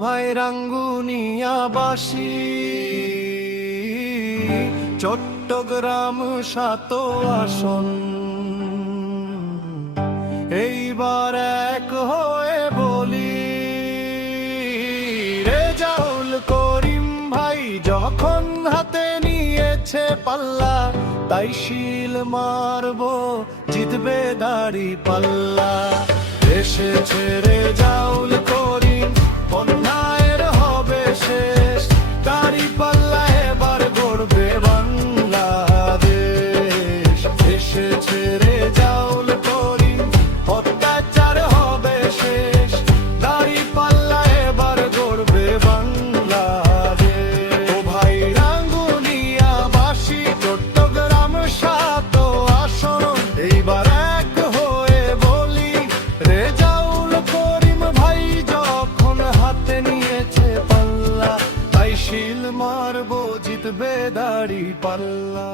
ভাই রাঙ্গুনিয়াবাসী, চট্টগ্রাম ৭ আসন। এইবার এক হয়ে বলি, রেজাউল করিম ভাই যখন হাতে নিয়েছে পাল্লা, তাই শিল মারবো জিতবে দাঁড়িপাল্লা। এসেছে রেজাউল করিম, অন্যায়ের হবে শেষ, দাঁড়িপাল্লা এবার গড়বে বাংলাদেশ। এসেছে রেজাউল করিম, অত্যাচার হবে শেষ, দাঁড়িপাল্লা এবার গড়বে বাংলাদেশ। ও ভাই রাঙ্গুনিয়াবাসী, চট্টগ্রাম ৭ আসন, এইবার এক হয়ে বলি, রেজাউল করিম ভাই যখন হাতে নিয়েছে পাল্লা, তাই শিল মারবো জিতবে দাঁড়িপাল্লা।